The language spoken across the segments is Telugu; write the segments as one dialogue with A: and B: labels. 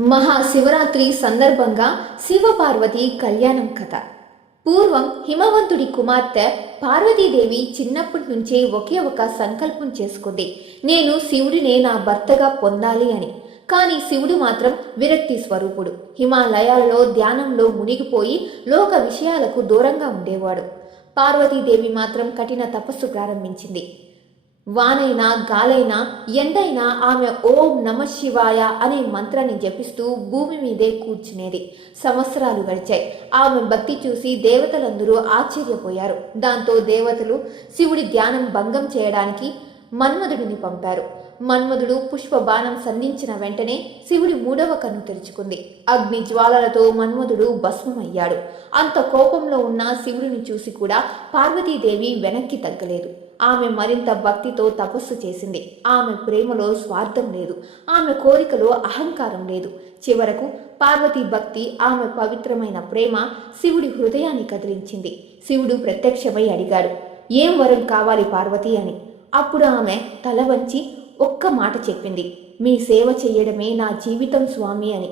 A: మహాశివరాత్రి సందర్భంగా శివపార్వతి కళ్యాణం కథ. పూర్వం హిమవంతుడి కుమార్తె పార్వతీదేవి చిన్నప్పటి నుంచే ఒకే ఒక సంకల్పం చేసుకుంది. నేను శివుడినే నా భర్తగా పొందాలి అని. కానీ శివుడు మాత్రం విరక్తి స్వరూపుడు. హిమాలయాల్లో ధ్యానంలో మునిగిపోయి లోక విషయాలకు దూరంగా ఉండేవాడు. పార్వతీదేవి మాత్రం కఠిన తపస్సు ప్రారంభించింది. వానైనా గాలైనా ఎండైనా ఆమె ఓం నమ శివాయ అనే మంత్రాన్ని జపిస్తూ భూమి మీదే కూర్చునేది. సంవత్సరాలు గడిచాయి. ఆమె భక్తి చూసి దేవతలందరూ ఆశ్చర్యపోయారు. దాంతో దేవతలు శివుడి ధ్యానం భంగం చేయడానికి మన్మధుడిని పంపారు. మన్మధుడు పుష్ప బాణం సంధించిన వెంటనే శివుడి మూడవ కన్ను తెరుచుకుంది. అగ్ని జ్వాలలతో మన్మధుడు భస్మమయ్యాడు. అంత కోపంలో ఉన్న శివుడిని చూసి కూడా పార్వతీదేవి వెనక్కి తగ్గలేదు. ఆమె మరింత భక్తితో తపస్సు చేసింది. ఆమె ప్రేమలో స్వార్థం లేదు. ఆమె కోరికలో అహంకారం లేదు. చివరకు పార్వతీ భక్తి ఆమె పవిత్రమైన ప్రేమ శివుడి హృదయాన్ని కదిలించింది. శివుడు ప్రత్యక్షమై అడిగాడు ఏం వరం కావాలి పార్వతి అని. అప్పుడు ఆమె తల వంచి ఒక్క మాట చెప్పింది మీ సేవ చెయ్యడమే నా జీవితం స్వామి అని.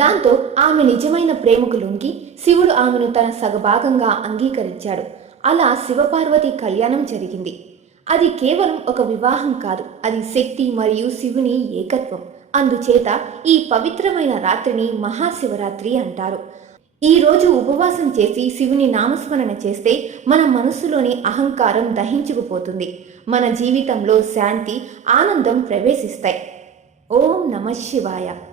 A: దాంతో ఆమె నిజమైన ప్రేమకు లొంగి శివుడు ఆమెను తన సగభాగంగా అంగీకరించాడు. అలా శివపార్వతి కళ్యాణం జరిగింది. అది కేవలం ఒక వివాహం కాదు అది శక్తి మరియు శివుని ఏకత్వం. అందుచేత ఈ పవిత్రమైన రాత్రిని మహాశివరాత్రి అంటారు. ఈ రోజు ఉపవాసం చేసి శివుని నామస్మరణ చేస్తే మన మనస్సులోని అహంకారం దహించుకుపోతుంది. మన జీవితంలో శాంతి ఆనందం ప్రవేశిస్తాయి. ఓం నమ శివాయ.